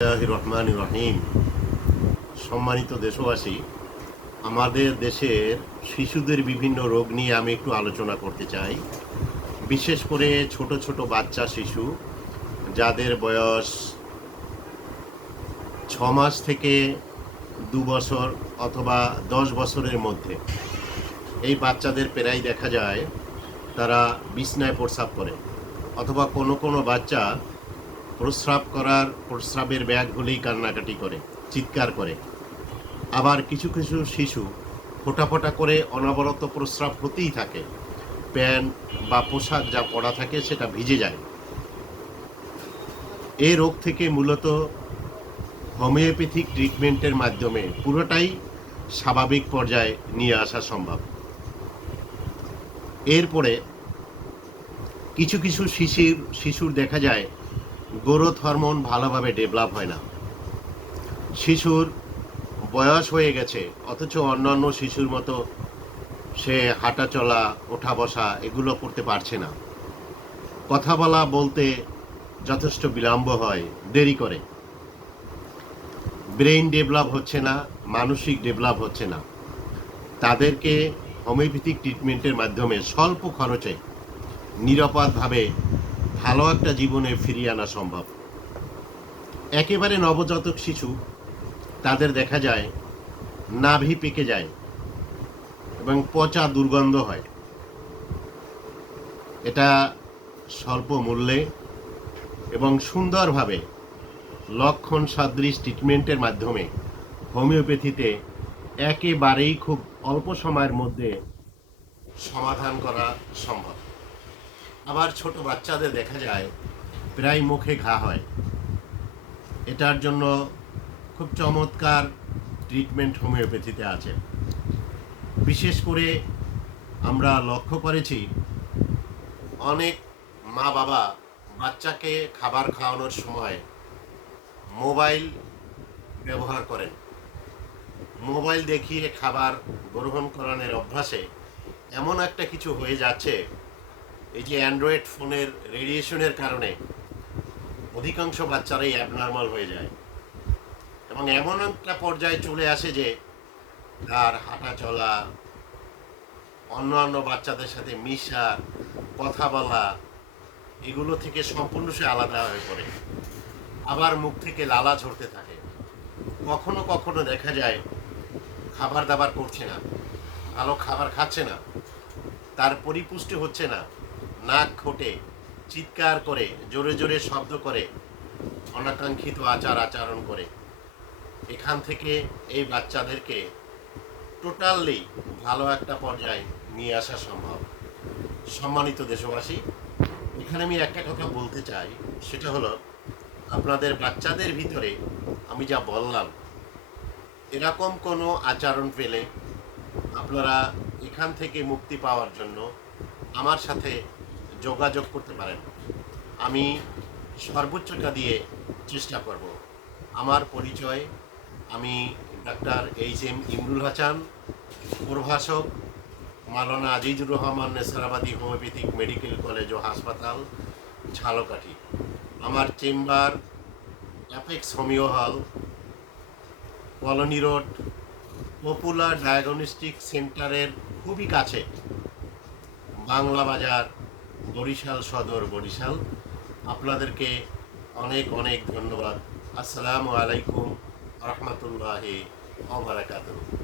রহমানির রহিম। সম্মানিত দেশবাসী, আমাদের দেশের শিশুদের বিভিন্ন রোগ নিয়ে আমি একটু আলোচনা করতে চাই। বিশেষ করে ছোট ছোট বাচ্চা শিশু যাদের বয়স 6 মাস থেকে 2 বছর অথবা 10 বছরের মধ্যে, এই বাচ্চাদের প্রায় দেখা যায় তারা বিছনায় প্রস্রাব করে, অথবা কোনো কোনো বাচ্চা প্রস্রাবের ব্যাগ হলেই কান্নাকাটি করে, চিৎকার করে। আবার কিছু কিছু শিশু ফোঁটা ফোঁটা করে অনবরত প্রস্রাব হতেই থাকে, প্যান্ট বা পোশাক যা পরা থাকে সেটা ভিজে যায়। এই রোগ থেকে মূলত হোমিওপ্যাথিক ট্রিটমেন্টের মাধ্যমে পুরোটাই স্বাভাবিক পর্যায়ে নিয়ে আসা সম্ভব। এরপরে কিছু কিছু শিশুর দেখা যায় গ্রোথ হরমোন ভালোভাবে ডেভেলপ হয় না। শিশুর বয়স হয়ে গেছে অথচ অন্যান্য শিশুর মতো সে হাঁটা চলা, ওঠা বসা এগুলো করতে পারছে না। কথা বলা বলতে যথেষ্ট বিলম্ব হয়, দেরি করে। ব্রেইন ডেভেলপ হচ্ছে না, মানসিক ডেভেলপ হচ্ছে না। তাদেরকে হোমিওপ্যাথিক ট্রিটমেন্টের মাধ্যমে স্বল্প খরচে নিরাপদভাবে ভালো একটা জীবনে ফিরিয়ে আনা সম্ভব। একেবারে নবজাতক শিশু, তাদের দেখা যায় নাভি পেকে যায় এবং পচা দুর্গন্ধ হয়। এটা স্বল্প মূল্যে এবং সুন্দরভাবে লক্ষণ সদৃশ ট্রিটমেন্টের মাধ্যমে হোমিওপ্যাথিতে একেবারেই খুব অল্প সময়ের মধ্যে সমাধান করা সম্ভব। আবার ছোট বাচ্চাদের দেখা যায় প্রায় মুখে ঘা হয়। এটার জন্য খুব চমৎকার ট্রিটমেন্ট হোমিওপ্যাথিতে আছে। বিশেষ করে আমরা লক্ষ্য করেছি অনেক মা বাবা বাচ্চাকে খাবার খাওয়ানোর সময় মোবাইল ব্যবহার করেন। মোবাইল দেখিয়ে খাবার গ্রহণ করানোর অভ্যাসে এমন একটা কিছু হয়ে যাচ্ছে, এই যে অ্যান্ড্রয়েড ফোনের রেডিয়েশনের কারণে অধিকাংশ বাচ্চারাই অ্যাবনর্মাল হয়ে যায় এবং এমন একটা পর্যায়ে চলে আসে যে তার হাঁটা চলা, অন্যান্য বাচ্চাদের সাথে মিশা, কথা বলা, এগুলো থেকে সম্পূর্ণ সে আলাদা হয়ে পড়ে। আবার মুখ থেকে লালা ঝরতে থাকে। কখনো কখনো দেখা যায় খাবার দাবার করছে না, ভালো খাবার খাচ্ছে না, তার পরিপুষ্টি হচ্ছে না, নাক খোটে, চিৎকার করে, জোরে জোরে শব্দ করে, অনাকাঙ্ক্ষিত আচরণ করে। এখান থেকে এই বাচ্চাদেরকে টোটালি ভালো একটা পর্যায়ে নিয়ে আসা সম্ভব। সম্মানিত দেশবাসী, এখানে আমি একটা কথা বলতে চাই, সেটা হলো আপনাদের বাচ্চাদের ভিতরে আমি যা বললাম এরকম কোনো আচরণ পেলে আপনারা এখান থেকে মুক্তি পাওয়ার জন্য আমার সাথে যোগাযোগ করতে পারেন। আমি সর্বোচ্চটা দিয়ে চেষ্টা করব। আমার পরিচয়, আমি ডাক্তার এইচ.এম. ইমরুল হাসান, প্রভাষক, Maulana Azizur Rahman Nesarabadi homeopathic medical college ও হাসপাতাল, ঝালকাঠি। আমার chamber Apex homeo hall, colony road, popular diagnostic সেন্টারের খুবই কাছে, বাংলা বাজার, বরিশাল সদর, বরিশাল। আপনাদেরকে অনেক অনেক ধন্যবাদ। আসসালামু আলাইকুম রহমতুল্লাহি ওয়া বারাকাতুহু।